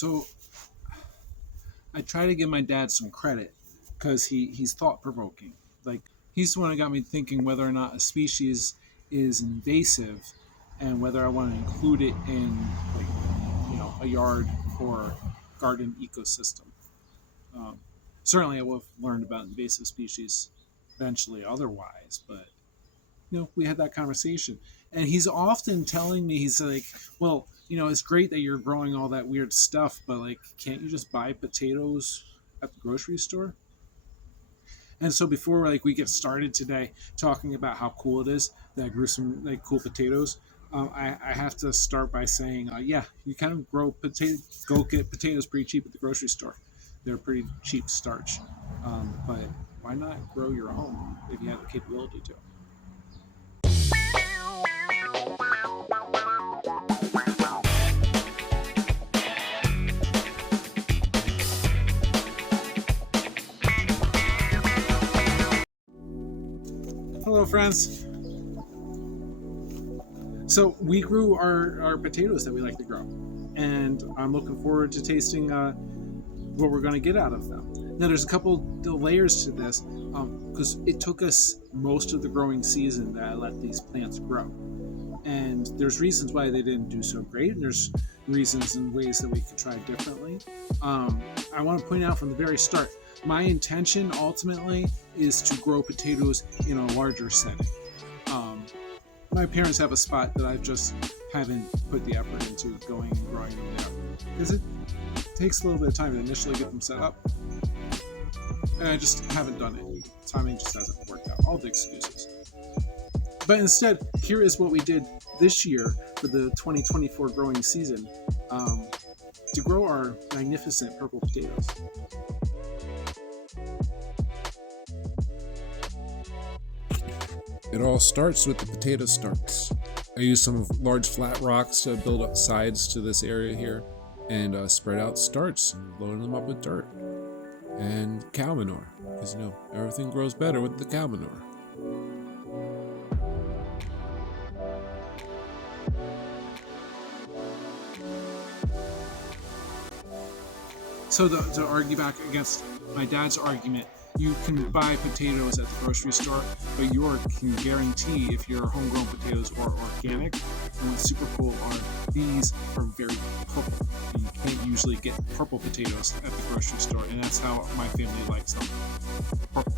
So I try to give my dad some credit because he's thought provoking. Like he's the one that got me thinking whether or not a species is invasive and whether I want to include it in like a yard or garden ecosystem. Um, Certainly, I will have learned about invasive species eventually. Otherwise, but we had that conversation, and he's often telling me he's like, well, it's great that you're growing all that weird stuff, but like, can't you just buy potatoes at the grocery store? And so before like we get started today talking about how cool it is that I grew some like cool potatoes, I have to start by saying, yeah, you kind of go get potatoes pretty cheap at the grocery store. They're pretty cheap starch, but why not grow your own if you have the capability to? Hello, friends. So we grew our potatoes that we like to grow, and I'm looking forward to tasting what we're going to get out of them. Now, there's a couple layers to this because it took us most of the growing season that I let these plants grow, and there's reasons why they didn't do so great, and there's reasons and ways that we could try differently. I want to point out from the very start, my intention ultimately is to grow potatoes in a larger setting. My parents have a spot that I just haven't put the effort into going and growing them yet, because it takes a little bit of time to initially get them set up, and I just haven't done it. Timing just hasn't worked out. All the excuses. But instead, here is what we did this year for the 2024 growing season to grow our magnificent purple potatoes. It all starts with the potato starts. I used some large flat rocks to build up sides to this area here and spread out starts and loading them up with dirt and cow manure, because everything grows better with the cow manure. So to argue back against my dad's argument, you can buy potatoes at the grocery store, but you can guarantee if your homegrown potatoes are organic. And what's super cool are these are very purple. And you can't usually get purple potatoes at the grocery store, and that's how my family likes them. Purple.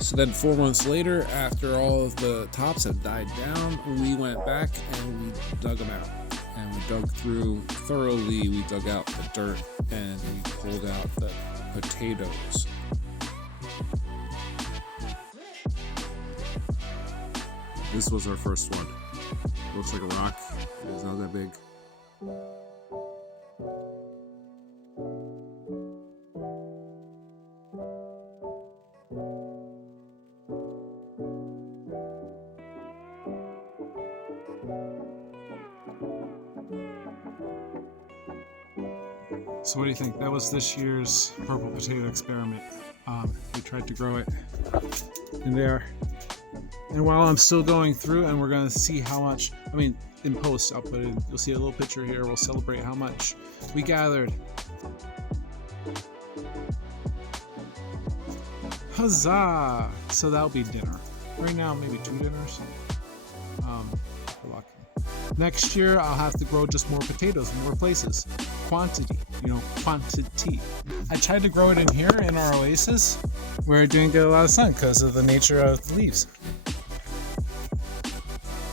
So then 4 months later, after all of the tops had died down, we went back and we dug them out. And we dug through thoroughly, we dug out the dirt, and we pulled out the potatoes. This was our first one. It looks like a rock. It's not that big. So what do you think? That was this year's purple potato experiment. We tried to grow it in there. And while I'm still going through, and we're going to see how much, in post, I'll put it, you'll see a little picture here. We'll celebrate how much we gathered. Huzzah! So that'll be dinner. Right now, maybe 2 dinners. If we're lucky. Next year, I'll have to grow just more potatoes in more places. Quantity. I tried to grow it in here in our oasis where it didn't get a lot of sun because of the nature of the leaves.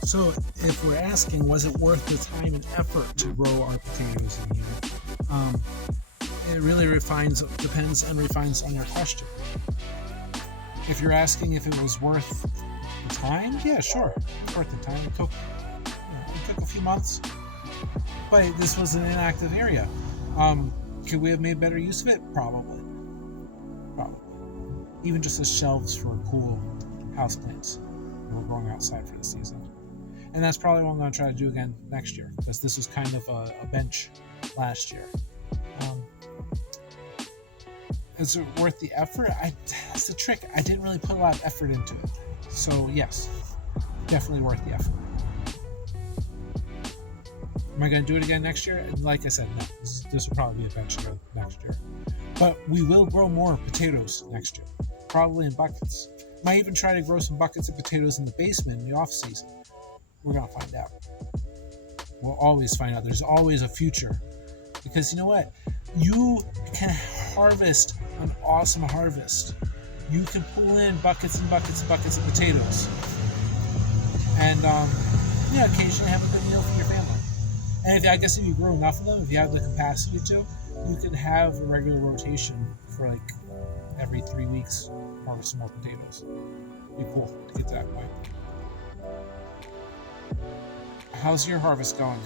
So if we're asking, was it worth the time and effort to grow our potatoes in here? It really depends and refines on your question. If you're asking if it was worth the time, yeah, sure, it's worth the time. It took a few months, but this was an inactive area. Could we have made better use of it? Probably. Even just as shelves for cool houseplants. We're growing outside for the season. And that's probably what I'm going to try to do again next year, because this was kind of a bench last year. Is it worth the effort? That's the trick. I didn't really put a lot of effort into it. So yes, definitely worth the effort. Am I going to do it again next year? And like I said, no. This will probably be a bench year next year. But we will grow more potatoes next year, probably in buckets. Might even try to grow some buckets of potatoes in the basement in the off season. We're going to find out. We'll always find out. There's always a future. Because you know what? You can harvest an awesome harvest. You can pull in buckets and buckets and buckets of potatoes. And, occasionally have a good meal for your family. And if you grow enough of them, if you have the capacity to, you can have a regular rotation for like every 3 weeks, harvest some more potatoes. It'd be cool to get to that point. How's your harvest going?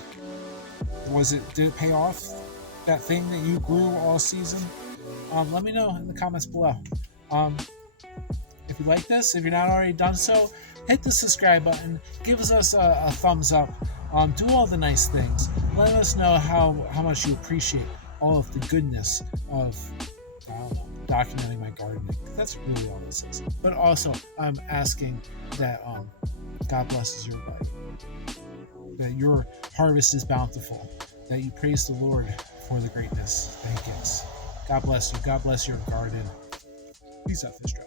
Did it pay off? That thing that you grew all season? Let me know in the comments below. If you like this, if you're not already done so, hit the subscribe button, give us a thumbs up, do all the nice things. Let us know how much you appreciate all of the goodness of, documenting my gardening. That's really all this is. But also, I'm asking that God blesses your life, that your harvest is bountiful, that you praise the Lord for the greatness that He gives. God bless you. God bless your garden. Peace out, Fish Trap.